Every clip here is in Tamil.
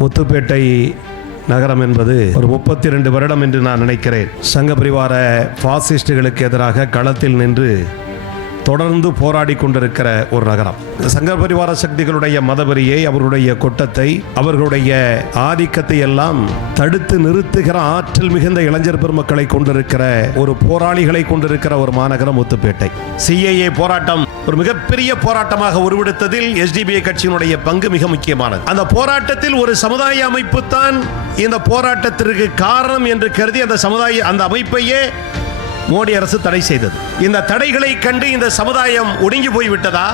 முத்துப்பேட்டை நகரம் என்பது ஒரு 32 வருடம் என்று நான் நினைக்கிறேன். சங்க பரிவார பாசிஸ்டுகளுக்கு எதிராக களத்தில் நின்று தொடர்ந்து போராடி கொண்டிருக்கிற ஒரு நகரம். சங்க பரிவார சக்திகளுடைய மதவெறியை, அவர்களுடைய கொட்டத்தை, அவர்களுடைய ஆதிக்கத்தை எல்லாம் தடுத்து நிறுத்துகிற ஆற்றல் மிகுந்த இளைஞர் பெருமக்களை கொண்டிருக்கிற ஒரு போராளிகளை கொண்டிருக்கிற ஒரு மாநகரம் முத்துப்பேட்டை. சிஏஏ போராட்டம் ஒரு மிகப்பெரிய போராட்டமாக உருவெடுத்ததில் எஸ்டிபிஐ கட்சியினுடைய பங்கு மிக முக்கியமானது. அந்த போராட்டத்தில் ஒரு சமுதாய அமைப்பு தான் இந்த போராட்டத்திற்கு காரணம் என்று கருதி அந்த அமைப்பையே மோடி அரசு தடை செய்தது. இந்த தடைகளை கண்டு இந்த சமுதாயம் ஒடுங்கி போய்விட்டதா,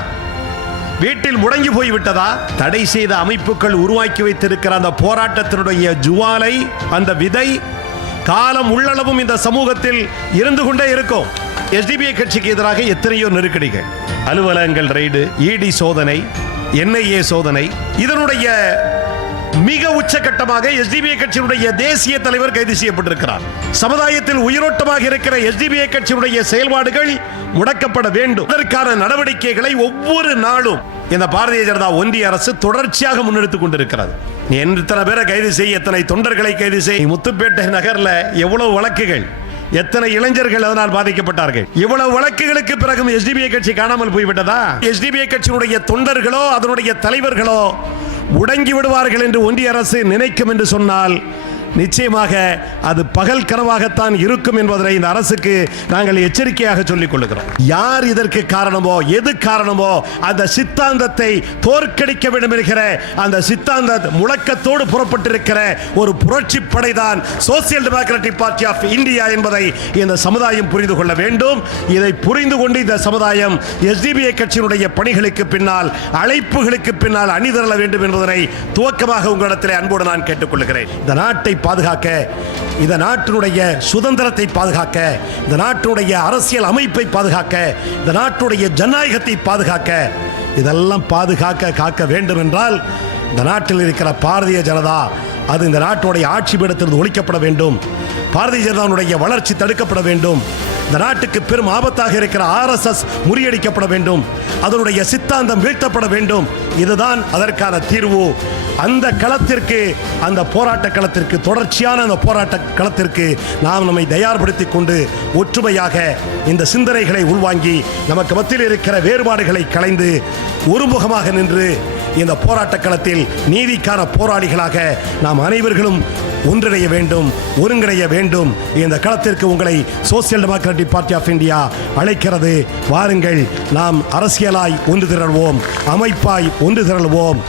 வீட்டில் முடங்கி போய்விட்டதா? தடை செய்த அமைப்புகள் உருவாக்கி வைத்திருக்கிற அந்த போராட்டத்தினுடைய ஜுவாலை, அந்த விதை காலம் உள்ளளவும் இந்த சமூகத்தில் இருந்து கொண்டே இருக்கும். எஸ்டிபிஐ கட்சிக்கு எதிராக எத்தனையோ நெருக்கடிகள், அலுவலகங்கள் ரெய்டு, இடி சோதனை, என்ஐஏ சோதனை. இதனுடைய மிக உச்சகட்டமாக எஸ்டிபிஐ கட்சியினுடைய தேசிய தலைவர் கைது செய்யப்பட்டிருக்கிறார். சமுதாயத்தில் உயிரோட்டமாக இருக்கிற எஸ்டிபிஐ கட்சியினுடைய செயல்பாடுகள் முடக்கப்பட வேண்டும். அதற்கான நடவடிக்கைகளை ஒவ்வொரு நாளும் இந்த பாரதிய ஜனதா ஒன்றிய அரசு தொடர்ச்சியாக முன்னெடுத்துக் கொண்டிருக்கிறது. எத்தனை பேரை கைது செய், எத்தனை தொண்டர்களை கைது செய். முத்துப்பேட்டை நகர்ல எவ்வளவு வழக்குகள், எத்தனை இளைஞர்கள் அதனால் பாதிக்கப்பட்டார்கள். இவ்வளவு வழக்குகளுக்கு பிறகும் எஸ்டிபிஐ கட்சி காணாமல் போய்விட்டதா? எஸ்டிபிஐ கட்சியினுடைய தொண்டர்களோ அதனுடைய தலைவர்களோ முடங்கி விடுவார்கள் என்று ஒன்றிய அரசு நினைக்கும் என்று சொன்னால் நிச்சயமாக அது பகல் கனவாகத்தான் இருக்கும் என்பதை இந்த அரசுக்கு நாங்கள் எச்சரிக்கையாக சொல்லிக் கொள்கிறோம். யார் இதற்கு காரணமோ, எது காரணமோ, அந்த சித்தாந்தத்தை தோற்கடிக்க வேண்டும் என்கிற அந்த சித்தாந்த முழக்கத்தோடு புறப்பட்டிருக்கிற ஒரு புரட்சி படைதான் social democratic party of India என்பதை இந்த சமுதாயம் புரிந்து கொள்ள வேண்டும். இதை புரிந்து கொண்டு இந்த சமுதாயம் எஸ்டிபிஐ கட்சியினுடைய பணிகளுக்கு பின்னால், அழைப்புகளுக்கு பின்னால் அணிதிரள வேண்டும் என்பதனை துவக்கமாக உங்களிடத்தில் அன்போடு நான் கேட்டுக்கொள்கிறேன். இந்த நாட்டை பாதுகாக்க, இந்த நாட்டினுடைய சுதந்திரத்தை பாதுகாக்க, இந்த நாட்டினுடைய அரசியல் அமைப்பை பாதுகாக்க, இந்த நாட்டுடைய ஜனநாயகத்தை பாதுகாக்க, இதெல்லாம் காக்க வேண்டும் என்றால் இந்த நாட்டில் இருக்கிற பாரதிய ஜனதா அது இந்த நாட்டுடைய ஆட்சி பீடத்திலிருந்து ஒழிக்கப்பட வேண்டும். பாரதிய ஜனதாவுடைய வளர்ச்சி தடுக்கப்பட வேண்டும். இந்த நாட்டுக்கு பெரும் ஆபத்தாக இருக்கிற RSS முறியடிக்கப்பட வேண்டும். அதனுடைய சித்தாந்தம் வீழ்த்தப்பட வேண்டும். இதுதான் அதற்கான தீர்வு. அந்த களத்திற்கு, அந்த போராட்ட களத்திற்கு, தொடர்ச்சியான அந்த போராட்ட களத்திற்கு நாம் நம்மை தயார்படுத்திக் கொண்டு ஒற்றுமையாக இந்த சிந்தனைகளை உள்வாங்கி நமக்கு மத்தியில் இருக்கிற வேறுபாடுகளை களைந்து ஒருமுகமாக நின்று இந்த போராட்ட களத்தில் நீதிக்கான போராளிகளாக நாம் அனைவர்களும் ஒன்றிணைய வேண்டும், ஒருங்கிணைய வேண்டும். இந்த களத்திற்கு உங்களை Social democratic party of India அழைக்கிறது. வாருங்கள், நாம் அரசியலாய் ஒன்று திரள்வோம், அமைப்பாய் ஒன்று திரள்வோம்.